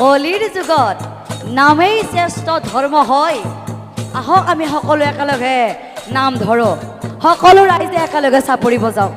কলিৰ যুগত নামেই শ্ৰেষ্ঠ ধৰ্ম হয়। আহক আমি সকলো একেলগে নাম ধৰো, সকলো ৰাইজে একেলগে চাপৰি বজাওক।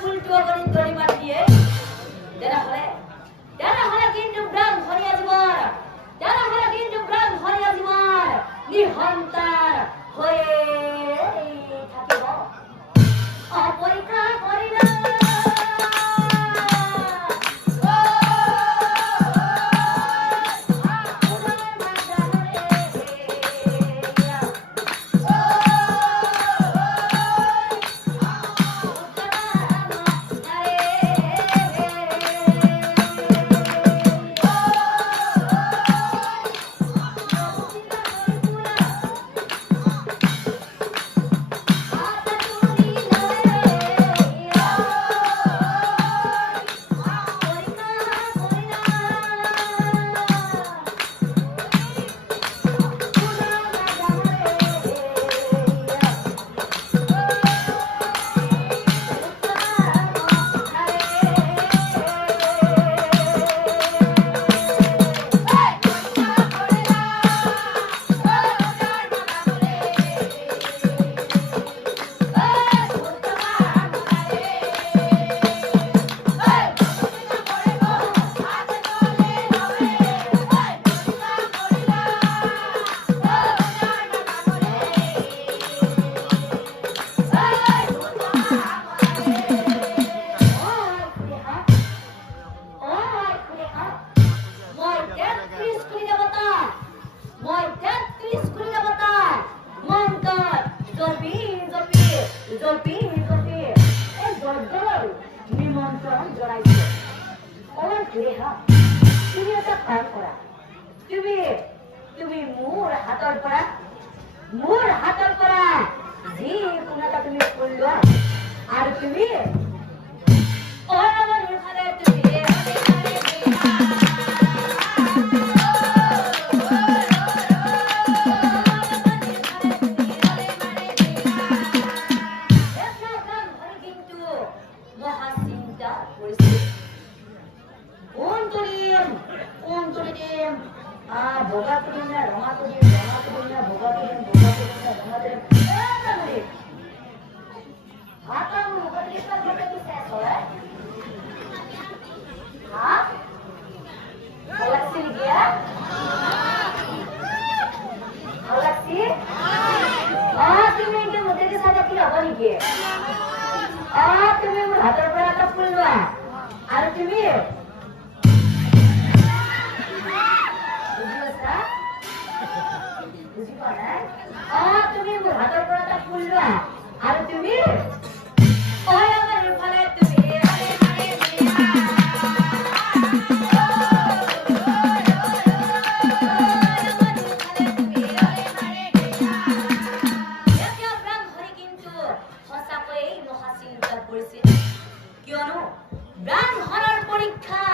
ফুলটো অগণিত গৰিমা দিয়ে তেনেহ'লে কিন্তু তুমি এটা কাম কৰা তুমি তুমি মোৰ হাতৰ পৰা যি কোনো এটা তুমি ফুল লোৱা আৰু তুমি ফালে তুমি ভোগা তুলিম না রঙা তুলিম না ভোগা তুলিম রঙা তুলিম হাতা মুখে কি শেষ হয় হ্যাঁ লাগছিল গিয়া লাগছি তুমি কি মধ্যে কি সাজা কি হব নেকি তুমি মোৰ হাতৰ পৰা এটা ফুল লোৱা আৰু তুমি তুমি মোৰ হাতৰ পৰা এটা ফুল লোৱা আৰু তুমি ফালে তুমি কিন্তু সঁচাকৈয়ে মহাচিন্তাত পৰিছে কিয়নো ব্ৰাহ্মণৰ পৰীক্ষা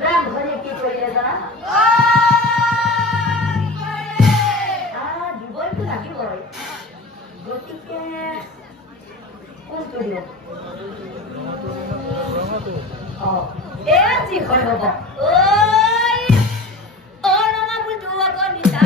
ব্রাহ্মণে কি করিলে জানা দিবইতো লাগিবই গতিকে কোনটো দিওঁ যি হয় হ'ব ৰঙা বুলটো আকৌ নিচা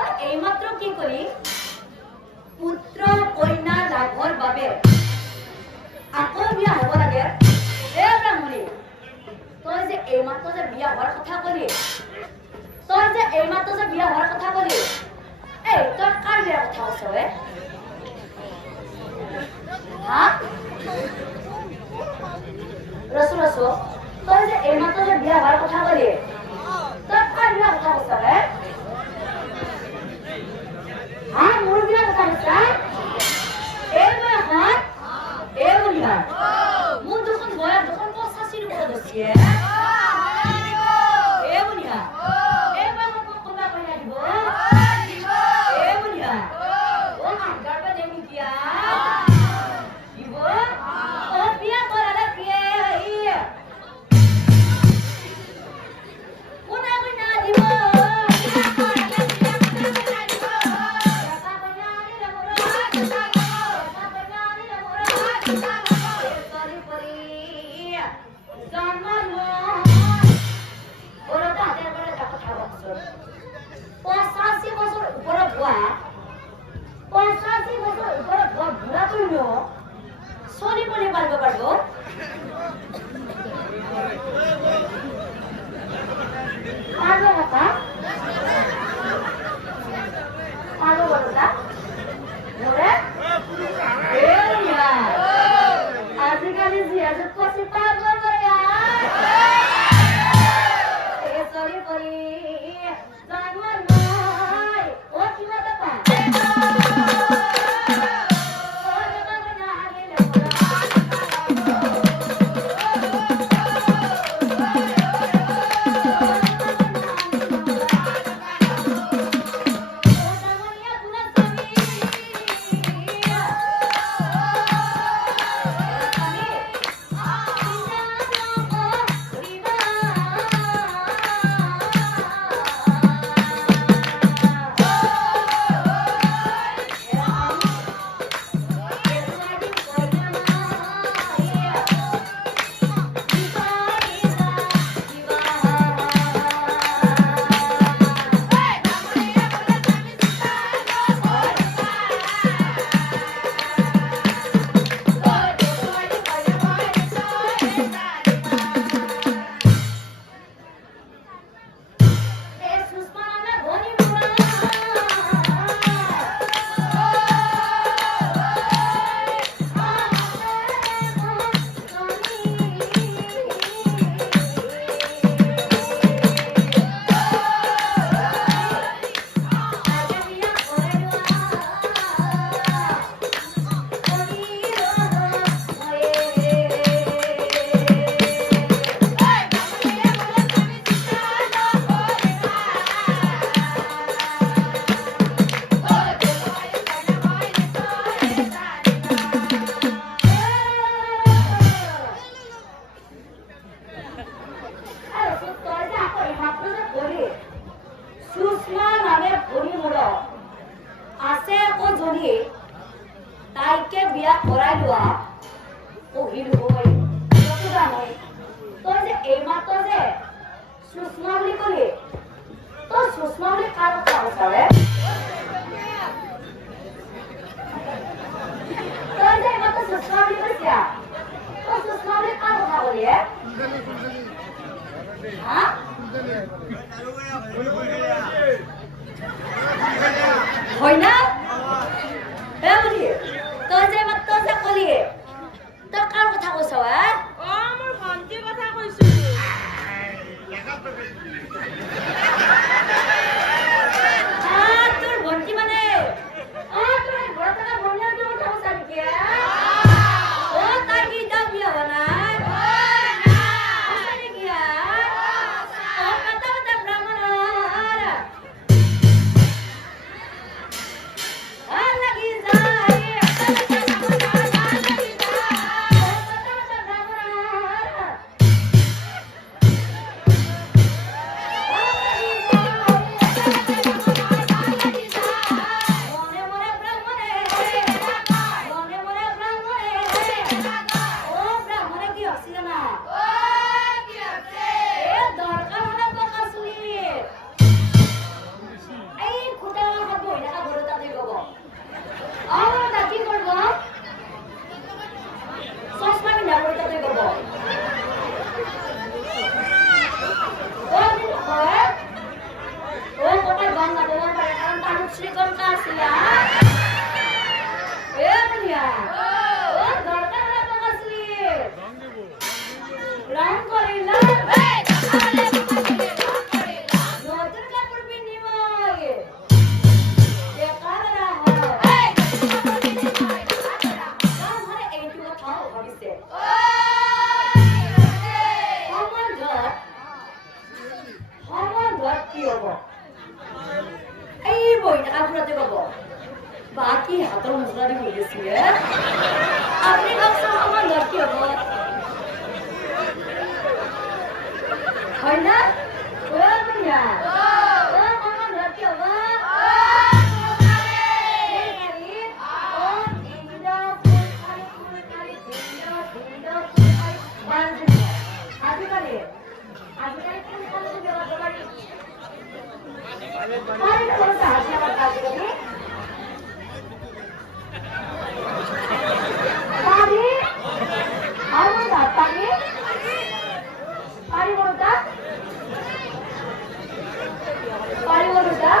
মই এইমাত্ৰ কি কৰি পুত্ৰ কন্যা লাভৰ বাবে আকৌ বিয়া হ'ব লাগে। ব্ৰাহ্মণী, তই যে এইমাত্ৰ যে বিয়া হোৱাৰ কথা কলি, তই যে এইমাত্ৰ যে বিয়া হোৱাৰ কথা কলি, এই তই কাৰ বিয়াৰ কথা কৈছ হে? হা? ৰচো, তই যে এইমাত্ৰ যে বিয়া হোৱাৰ কথা কলি, তই কাৰ বিয়াৰ কথা কৈছ হে? হা, মোৰ বিয়াৰ কথা কৈছা? এই বয়সত এই বুলিবা মোৰ দুখন বয়স দুখন 85 বছৰ হৈছে। এই বুলিবা এই বয়সত মোক কোনোবা কইনা দিব? এই বুলিবা ও আগাৰ পৰা দেই বিয়া দিব? ও বিয়া কৰালে বিয়ে কোনে কইনা দিব? আজিকালি যিহেতু কচি পাব তাইকে বিয়া কৰাই লোৱা পঢ়িল হৈ তই যে এইমাত্ৰ যে সুষমা বুলি কলি, তই সুষমা বুলি কাৰ কথা কৈছাৰে? তই যে এইমাত্ৰ সুষমা বুলি কৈছা, তই সুষমা বুলি কাৰ কথা কলি? হা? হয় না? তই যে মাত্ৰ যে কলি, তই কাৰ কথা কৈছ? মোৰ ভণ্টিৰ কথা কৈছো। তোৰ কম কাছিলা এ বলিয়া ও দরকার হলে তো কাছলি রং করিলা নতুন কাপড় পিন্ধিব বেকাৰ হয় ঘৰে এইটো কথাও ভাবিছে সমন্ধত কি হ'ব এই বইটা ঘূৰাতে পাব বাকি হাতৰ মুখলাৰি হৈ গৈছিলে আপুনি কওকচোন সমন্ধত কি হ'ব হয় না বঢ়িয়া সমন্ধত কি হ'ব আজিকালি কোন কলেজে ব্যৱহাৰ পাৰি পাৰি কলেজে হাজিৰা আজিকালি পাৰি আৰু পাৰি পাৰি বলতা পাৰি বলতা